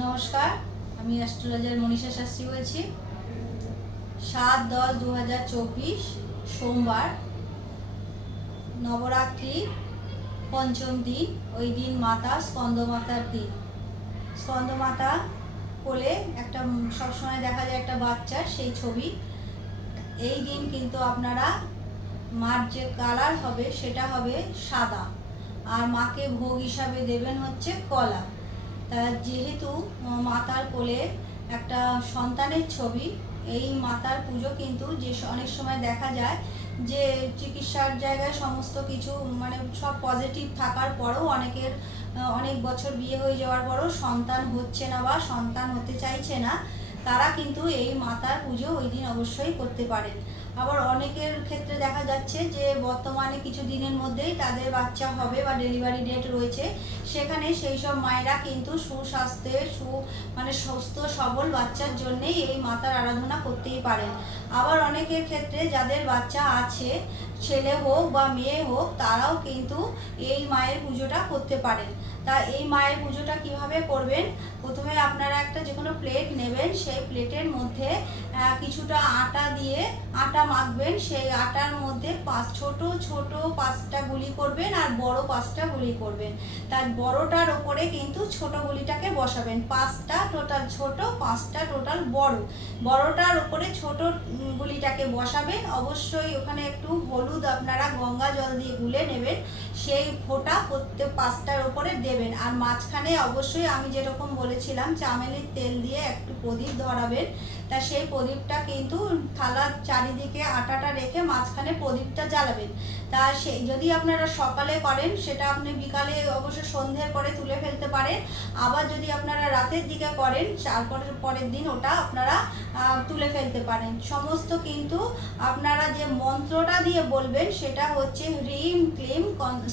নমস্কার, আমি অ্যাস্ট্রোলজার মনীষা শাস্ত্রী বলছি। 7-10-2024 সোমবার, নবরাত্রি পঞ্চম দিন। ওই দিন মাতা স্কন্দমাতার দিন। স্কন্দমাতা কোলে একটা সবসময় দেখা যায় একটা বাচ্চার সেই ছবি। এই দিন কিন্তু আপনারা মার যে কালার হবে সেটা হবে সাদা, আর মাকে ভোগ হিসাবে দেবেন হচ্ছে কলা। তা যেহেতু মাতার কোলে একটা সন্তানের ছবি, এই মাতার পুজো কিন্তু যে অনেক সময় দেখা যায় যে চিকিৎসার জায়গায় সমস্ত কিছু মানে সব পজিটিভ থাকার পরেও অনেকের অনেক বছর বিয়ে হয়ে যাওয়ার পরেও সন্তান হচ্ছে না বা সন্তান হতে চাইছে না, তারা কিন্তু এই মাতার পুজো ওই দিন অবশ্যই করতে পারেন। আবার অনেকের ক্ষেত্রে দেখা যাচ্ছে যে বর্তমানে কিছু দিনের মধ্যেই তাদের বাচ্চা হবে বা ডেলিভারি ডেট রয়েছে, সেখানে সেই সব মায়েরা কিন্তু সুস্বাস্থ্যে মানে সুস্থ সবল বাচ্চার জন্যেই এই মাতার আরাধনা করতেই পারেন। আবার অনেকের ক্ষেত্রে যাদের বাচ্চা আছে, ছেলে হোক বা মেয়ে হোক, তারাও কিন্তু এই মায়ের পুজোটা করতে পারেন। তা এই মায়ের পুজোটা কিভাবে করবেন? প্রথমে আপনারা একটা যে কোনো প্লেট নেবেন, সেই প্লেটের মধ্যে কিছুটা আটা দিয়ে আটা মাখবেন। সেই আটার মধ্যে ছোট ছোট 5টা গুলি করবেন আর বড় 5টা গুলি করবেন। তার বড়টার ওপরে কিন্তু ছোট গুলিটাকে বসাবেন। 5টা টোটাল ছোট, 5টা টোটাল বড়। বড়টার ওপরে ছোট গুলিটাকে বসাবেন। অবশ্যই ওখানে একটু হলুদ আপনারা গঙ্গা জল দিয়ে গুলে নেবেন, সেই ফোঁটা প্রত্যেক 5টার ওপরে দেবেন। আর মাঝখানে অবশ্যই আমি যেরকম বলেছিলাম চামেলির তেল দিয়ে একটু প্রদীপ ধরাবেন। তা সেই প্রদীপটা কিন্তু থালার চারিদিকে আটাটা রেখে মাঝখানে প্রদীপটা জ্বালাবেন। তা সেই যদি আপনারা সকালে করেন সেটা আপনি বিকালে অবশ্যই সন্ধ্যের পরে তুলে ফেলতে পারেন। আবার যদি আপনারা রাতের দিকে করেন তারপরে পরের দিন ওটা আপনারা তুলে ফেলতে পারেন। সমস্ত কিন্তু আপনারা যে মন্ত্রটা দিয়ে বলবেন সেটা হচ্ছে হ্রিম ক্লিম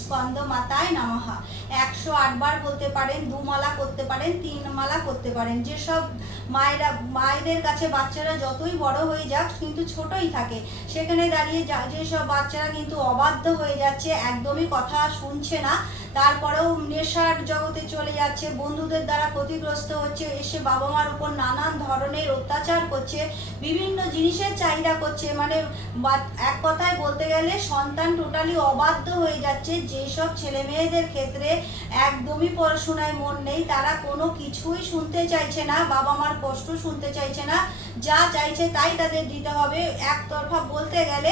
স্কন্দমাতায় নমঃ। 108 বার বলতে পারেন, 2 মালা করতে পারেন, 3 মালা করতে পারেন। যেসব মায়েদের কাছে বাচ্চারা যতই বড় হয়ে যাক কিন্তু ছোটই থাকে, সেখানে দাঁড়িয়ে যেসব বাচ্চারা কিন্তু অবাধ্য হয়ে যাচ্ছে, একদমই কথা শুনছে না, তারপরেও নেশার জগতে চলে যাচ্ছে, বন্ধুদের দ্বারা ক্ষতিগ্রস্ত হচ্ছে, এসে বাবা মার উপর নানান ধরনের অত্যাচার করছে, বিভিন্ন জিনিসের চাহিদা করছে, মানে এক কথায় বলতে গেলে সন্তান টোটালি অবাধ্য হয়ে যাচ্ছে। যেসব ছেলে মেয়েদের ক্ষেত্রে একদমই পড়াশোনায় মন নেই, তারা কোনো কিছুই শুনতে চাইছে না, বাবা মার কষ্ট শুনতে চাইছে না, যা চাইছে তাই তাদের দিতে হবে। একতরফা বলতে গেলে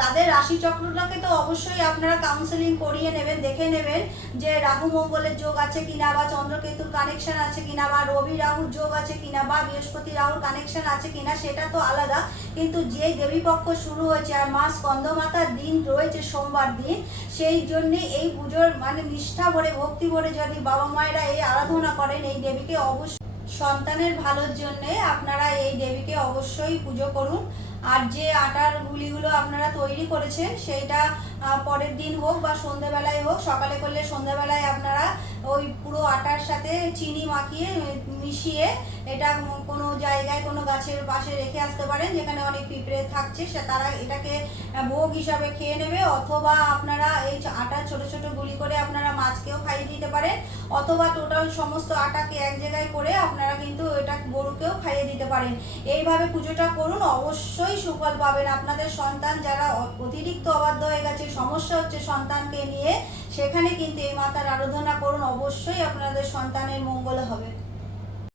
তাদের রাশিচক্রটাকে তো অবশ্যই আপনারা কাউন্সেলিং করিয়ে নেবেন, দেখে নেবেন যে রাহু মঙ্গলের যোগ আছে কিনা, বা চন্দ্রকেতুর কানেকশন আছে কিনা, বা রবি রাহুর যোগ আছে কিনা, বা বৃহস্পতি রাহুর কানেকশন আছে কিনা, সেটা তো আলাদা। কিন্তু যে দেবীপক্ষ শুরু হয়েছে আর মা স্কন্দমাতার দিন রয়েছে সোমবার দিন, সেই জন্যে এই পুজোর মানে নিষ্ঠা ভরে ভক্তি ভরে যদি বাবা মায়েরা এই আরাধনা করেন এই দেবীকে, অবশ্যই সন্তানের ভালোর জন্যে আপনারা এই দেবীকে অবশ্যই পুজো করুন। আর যে আটার গুলিগুলো আপনারা তৈরি করেছেন সেইটা পরের দিন হোক বা সন্ধ্যেবেলায় হোক, সকালে করলে সন্ধ্যেবেলায় আপনারা ওই পুরো আটার সাথে চিনি মাখিয়ে মিশিয়ে এটা কোনো জায়গায় কোনো গাছের পাশে রেখে আসতে পারেন যেখানে অনেক পিঁপড়ে থাকছে, তারা এটাকে ভোগ হিসাবে খেয়ে নেবে। অথবা আপনারা এই আটার ছোট ছোট গুলি করে আপনারা মাছকেও খাইয়ে দিতে পারেন, অথবা টোটাল সমস্ত আটাকে এক জায়গায় করে আপনারা কিন্তু এটা গরুকেও খাইয়ে দিতে পারেন। এইভাবে পুজোটা করুন, অবশ্যই সুফল পাবেন। আপনাদের সন্তান যারা অতিরিক্ত অবাধ্য হয়ে গেছে, সমস্যা হচ্ছে সন্তানকে নিয়ে, সেখানে কিন্তু এই মাতার আরাধনা করুন, অবশ্যই আপনাদের সন্তানের মঙ্গল হবে।